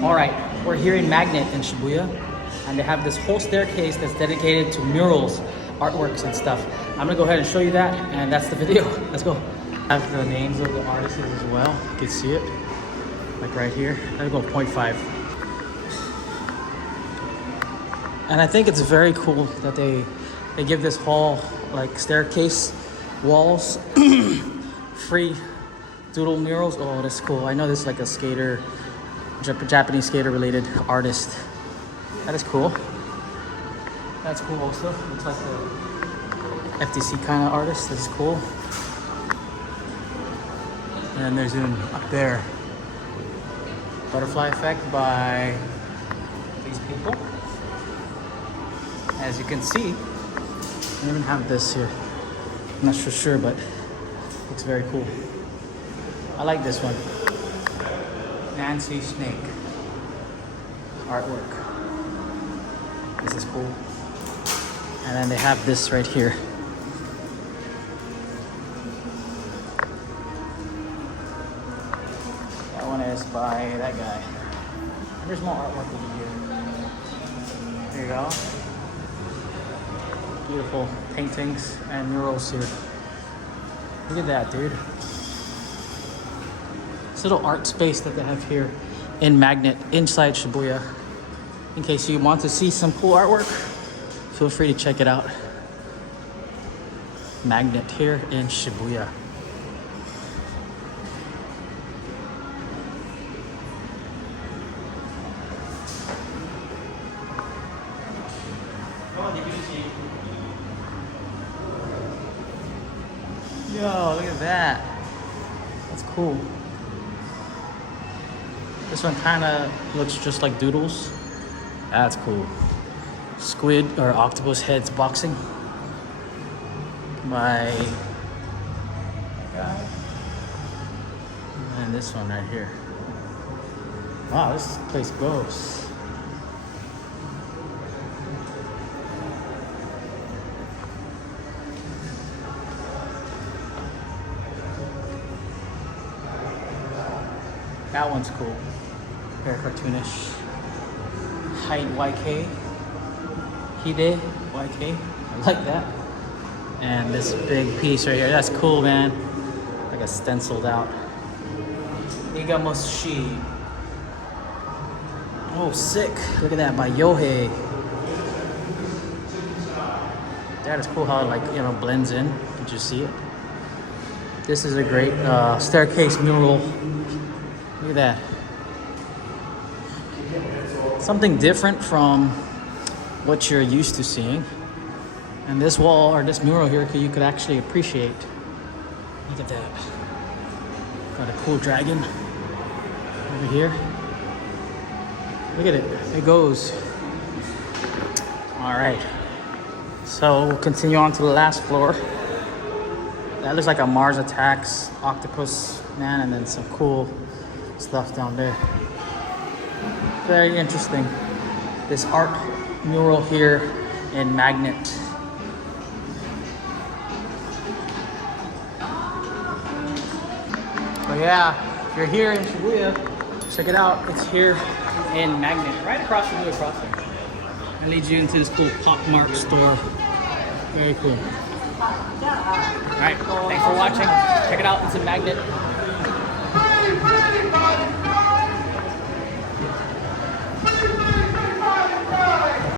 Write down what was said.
All right, we're here in Magnet in Shibuya, and they have this whole staircase that's dedicated to murals, artworks and stuff. I'm gonna go ahead and show you that, and that's the video. Let's go. I have the names of the artists as well. You can see it, like right here. I'm gonna go 0.5. And I think it's very cool that they give this whole like staircase walls free doodle murals. Oh, that's cool. I know this is like a skater, Japanese skater related artist. That is cool. That's cool also. Looks like a FTC kind of artist. That's cool. And there's even up there, Butterfly Effect by these people. As you can see, I even have this here. I'm not so sure, but looks very cool. I like this one. Nancy Snake artwork. This is cool. And then they have this right here. That one is by that guy. There's more artwork over here. There you go. Beautiful paintings and murals here. Look at that, dude. This little art space that they have here in Magnet inside Shibuya. In case you want to see some cool artwork, feel free to check it out. Magnet here in Shibuya. Yo, look at that. That's cool. This one kind of looks just like doodles. That's cool. Squid or octopus heads boxing by guy. And this one right here. Wow, this place goes. That one's cool. Very cartoonish. Hide YK. Hide YK. I like that. And this big piece right here. That's cool, man. Like a stenciled out. Igamoshi. Oh, sick. Look at that by Yohei. That is cool how it, like, you know, blends in. Did you see it? This is a great staircase mural. Look at that. Something different from what you're used to seeing. And this wall or this mural here, you could actually appreciate. Look at that. Got a cool dragon over here. Look at it. It goes. All right. So we'll continue on to the last floor. That looks like a Mars Attacks octopus man, and then some cool stuff down there. Very interesting. This art mural here in Magnet. So yeah, if you're here in Shibuya, check it out. It's here in Magnet, right across Shibuya Crossing. It leads you into this cool Pop Mart store. Very cool. Alright, thanks for watching. Check it out, it's in Magnet.